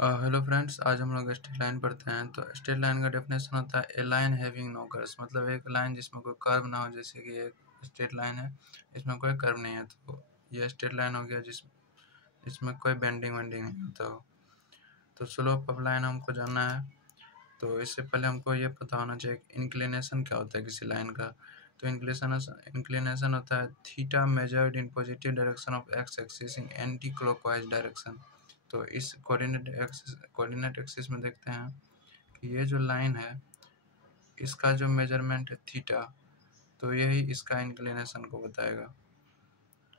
Hello friends, आज हम लोग स्ट्रेट लाइन पढ़ते हैं। तो स्ट्रेट लाइन का डेफिनेशन होता है ए लाइन हैविंग नो कर्व्स, मतलब एक लाइन जिसमें कोई कर्व ना हो। जैसे कि एक स्ट्रेट लाइन है, इसमें कोई कर्व नहीं है, तो ये स्ट्रेट लाइन हो गया जिसमें कोई बेंडिंग वेंडिंग नहीं होता हो। तो स्लोप ऑफ लाइन हमको जानना है। तो इससे पहले हमको ये पता होना चाहिए कि इंक्लिनेशन क्या होता है किसी लाइन का। तो इंक्लिनेशन होता है theta measured in positive direction of x axis in anti clockwise direction. तो इस कोऑर्डिनेट एक्सिस में देखते हैं कि ये जो लाइन है इसका जो मेजरमेंट है थीटा, तो यही इसका इंक्लिनेशन को बताएगा।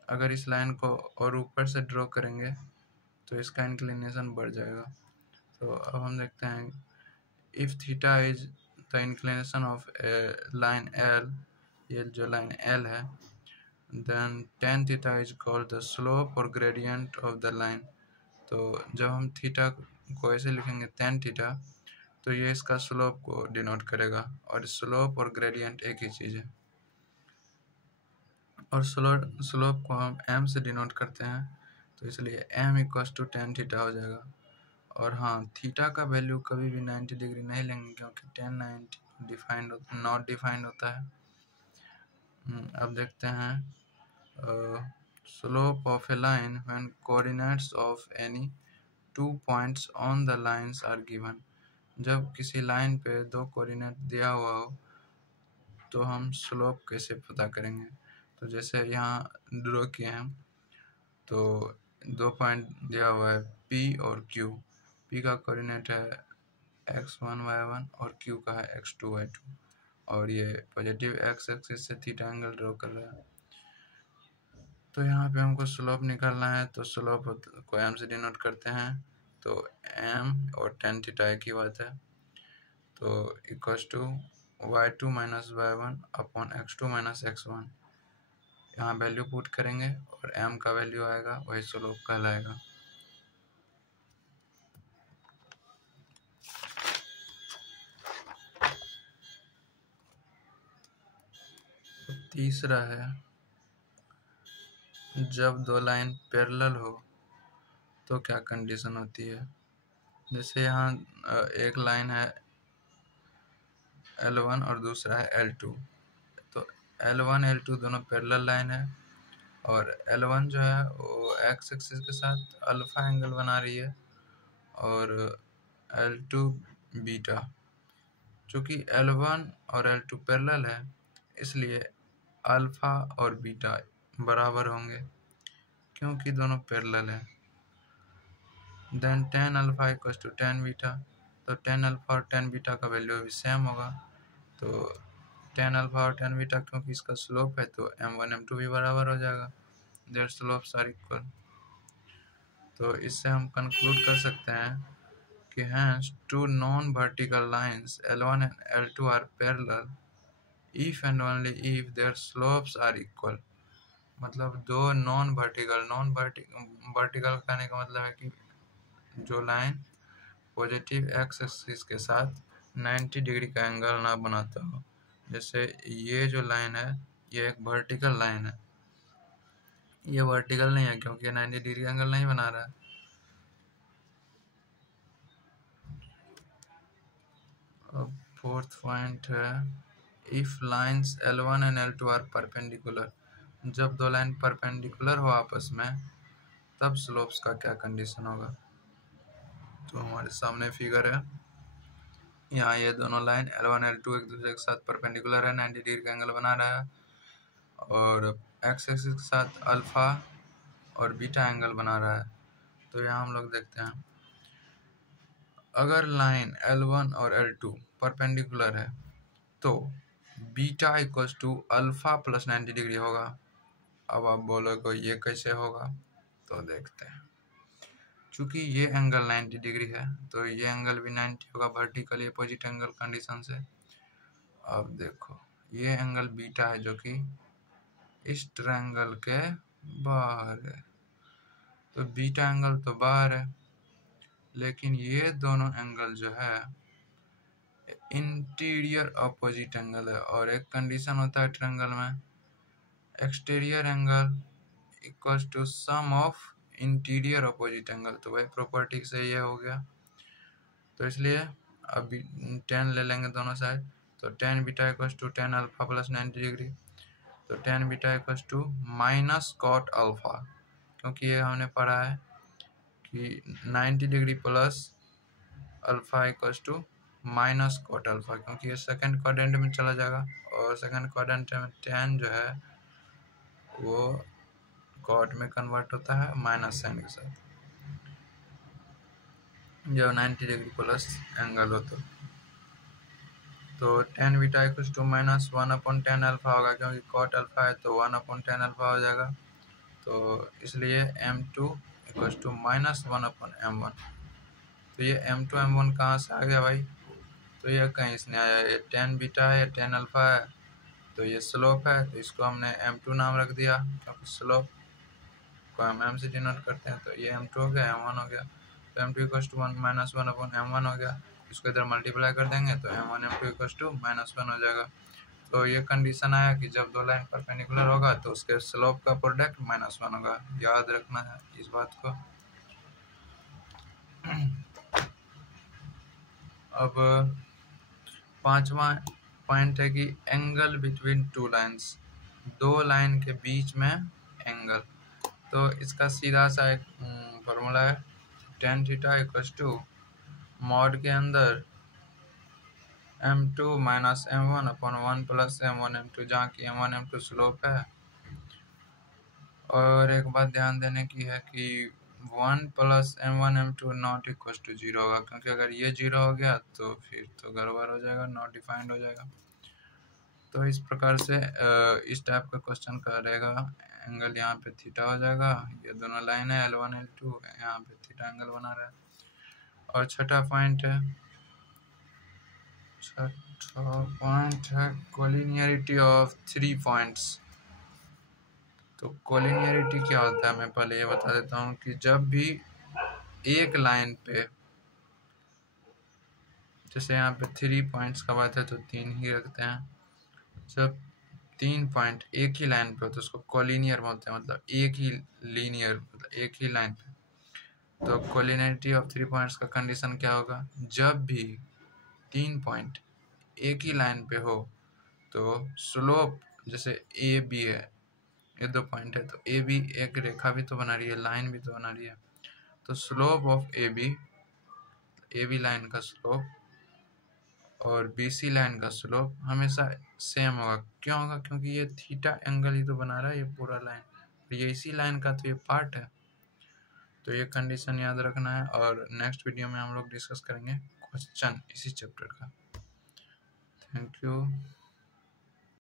अगर इस लाइन को और ऊपर से ड्रॉ करेंगे तो इसका इंक्लिनेशन बढ़ जाएगा। तो अब हम देखते हैं, if theta is the inclination of line L, ये जो लाइन एल है, then tan theta is called the slope और ग्रेडियंट ऑफ द लाइन। तो जब हम थीटा को ऐसे लिखेंगे tan थीटा, तो ये इसका स्लोप को डिनोट करेगा, और स्लोप और ग्रेडियंट एक ही चीज़ है। और स्लोप को हम m से डिनोट करते हैं, तो इसलिए m equals to tan theta हो जाएगा। और हाँ, थीटा का वैल्यू कभी भी 90 डिग्री नहीं लेंगे, क्योंकि tan 90 नॉट डिफाइंड होता है। अब देखते हैं slope of a line when coordinates of any 2 points on the lines are given. जब किसी लाइन पे 2 कोऑर्डिनेट दिया हुआ हो तो हम स्लोप कैसे पता करेंगे। तो जैसे यहाँ ड्रॉ किए हैं, तो 2 पॉइंट दिया हुआ है P और Q। P का कोऑर्डिनेट है x1 y1 और Q का है x2 y2, और ये पॉजिटिव x एक्सिस से थीटा एंगल ड्रॉ कर रहा है। तो यहाँ पे हमको स्लोप निकालना है, तो स्लोप को m से डिनोट करते हैं। तो m और tan थीटा एक ही बात है। तो equals to y2 minus y1 upon x2 minus x1। यहाँ वैल्यू पुट करेंगे और m का वैल्यू आएगा, वही स्लोप कहलाएगा। तो तीसरा है, जब 2 लाइन पैरेलल हो तो क्या कंडीशन होती है। जैसे यहाँ एक लाइन है L1 और दूसरा है L2। तो L1 L2 दोनों पैरेलल लाइन है, और L1 जो है वो x एक्सिस के साथ अल्फा एंगल बना रही है, और L2 बीटा। चूँकि L1 और L2 पैरेलल है, इसलिए अल्फा और बीटा बराबर होंगे, क्योंकि दोनों पैरेलल है। Then tan alpha equals to tan beta. तो tan अल्फा और tan बीटा का वैल्यू भी सेम होगा। तो tan अल्फा और tan बीटा, क्योंकि इसका स्लोप है, तो m1 m2 भी बराबर हो जाएगा। Their slopes are equal. तो इससे हम कंक्लूड कर सकते हैं कि hence two non-vertical lines L1 and L2 are parallel if and only if their slopes are equal। मतलब दो नॉन वर्टिकल कहने का मतलब है कि जो लाइन पॉजिटिव एक्स एक्सिस के साथ 90 डिग्री का एंगल ना बनाता हो। जैसे ये जो लाइन है, ये एक वर्टिकल लाइन है, ये वर्टिकल नहीं है क्योंकि ये 90 डिग्री एंगल नहीं बना रहा है। अब फोर्थ पॉइंट है, if lines L1 and L2 are perpendicular. जब दो लाइन परपेंडिकुलर हो आपस में, तब स्लोप्स का क्या कंडीशन होगा। तो हमारे सामने फिगर है, यहाँ ये दोनों लाइन L1 L2 एक दूसरे के साथ परपेंडिकुलर है, 90 डिग्री का एंगल बना रहा है, और एक्स एक्सिस के साथ अल्फा और बीटा एंगल बना रहा है। तो यहाँ हम लोग देखते हैं, अगर लाइन L1 और L2 परपेंडिकुलर है तो beta equals to alpha plus 90 degree होगा। अब आप बोलोगे ये कैसे होगा, तो देखते हैं। चूँकि ये एंगल 90 डिग्री है, तो ये एंगल भी 90 होगा वर्टिकली अपोजिट एंगल कंडीशन से। अब देखो, ये एंगल बीटा है जो कि इस ट्रायंगल के बाहर है, तो बीटा एंगल तो बाहर है, लेकिन ये दोनों एंगल जो है इंटीरियर अपोजिट एंगल है। और एक कंडीशन होता है ट्रायंगल में, exterior angle equals to sum of interior opposite angle, तो वही प्रॉपर्टी से ये हो गया। तो इसलिए अभी 10 ले लेंगे दोनों साइड, तो tan beta equals to tan alpha plus 90 degree, तो tan beta equals to minus cot alpha, क्योंकि ये हमने पढ़ा है कि 90 degree plus alpha equals to minus cot alpha, क्योंकि ये सेकंड क्वाड्रेंट में चला जाएगा, और सेकंड क्वाड्रेंट में tan जो है वो कॉट में कन्वर्ट होता है माइनस साइन के साथ, जब 90 डिग्री प्लस एंगल हो तो tan beta equals to minus 1/tan alpha होगा, क्योंकि कॉट अल्फा है तो 1/tan अल्फा हो जाएगा। तो इसलिए m2 equals to minus 1/m1। तो ये m2 m1 कहाँ से आ गया भाई? तो ये कहीं से नहीं आया, ये tan बीटा है, tan अल्फा है, तो ये स्लोप है, तो इसको हमने m2 नाम रख दिया, क्योंकि स्लोप को हम m से डिनोट करते हैं। तो ये m2 हो गया, m1 हो गया, तो m2 equals to minus 1/m1 हो गया। इसको इधर मल्टीप्लाई कर देंगे तो m1 m2 इक्वल्स टू -1 हो जाएगा। तो ये कंडीशन आया कि जब दो लाइन परपेंडिकुलर होगा तो उसके स्लोप का प्रोडक्ट -1 होगा, याद रखना है इस बात को। अब पांचवा पॉइंट है कि एंगल बिटवीन टू लाइंस, दो लाइन के बीच में एंगल। तो इसका सीधा सा एक फॉर्मूला है, tan theta equals to mod के अंदर m2 minus m1 upon 1 plus m1 m2, जहाँ की m1 m2 स्लोप है। और एक बात ध्यान देने की है कि 1 plus m1 m2 not equal to 0 होगा, क्योंकि अगर ये 0 हो गया तो फिर तो गड़बड़ हो जाएगा, नॉट डिफाइंड हो जाएगा। तो इस प्रकार से इस टाइप का क्वेश्चन करेगा, एंगल यहाँ पे थीटा हो जाएगा, ये दोनों लाइन है L1 L2, यहाँ पे थीटा एंगल बना रहा है। और छठा पॉइंट है कोलिनियरिटी ऑफ 3 पॉइंट्स। तो कोलिनियरिटी क्या होता है, मैं पहले ये बता देता हूँ कि जब भी एक लाइन पे, जैसे यहाँ पे 3 पॉइंट्स का बात है तो 3 ही रखते हैं, जब 3 पॉइंट एक ही लाइन पे हो तो उसको कोलिनियर बोलते हैं, मतलब एक ही लीनियर, मतलब एक ही लाइन पे। तो कोलिनियरिटी ऑफ 3 पॉइंट्स का कंडीशन क्या होगा, जब भी 3 पॉइंट एक ही लाइन पे हो तो स्लोप, जैसे ए बी है, ये 2 पॉइंट है, तो ए बी एक रेखा भी तो बना रही है, लाइन भी तो बना रही है, तो slope of A B line का स्लोप और BC लाइन का स्लोप हमेशा सेम होगा। क्यों होगा? क्योंकि ये थीटा एंगल ही तो बना रहा है ये पूरा लाइन, तो ये इसी लाइन का तो ये पार्ट है। तो ये कंडीशन याद रखना है, और नेक्स्ट वीडियो में हम लोग डिस्कस करेंगे क्वेश्चन इसी चैप्टर का। Thank you.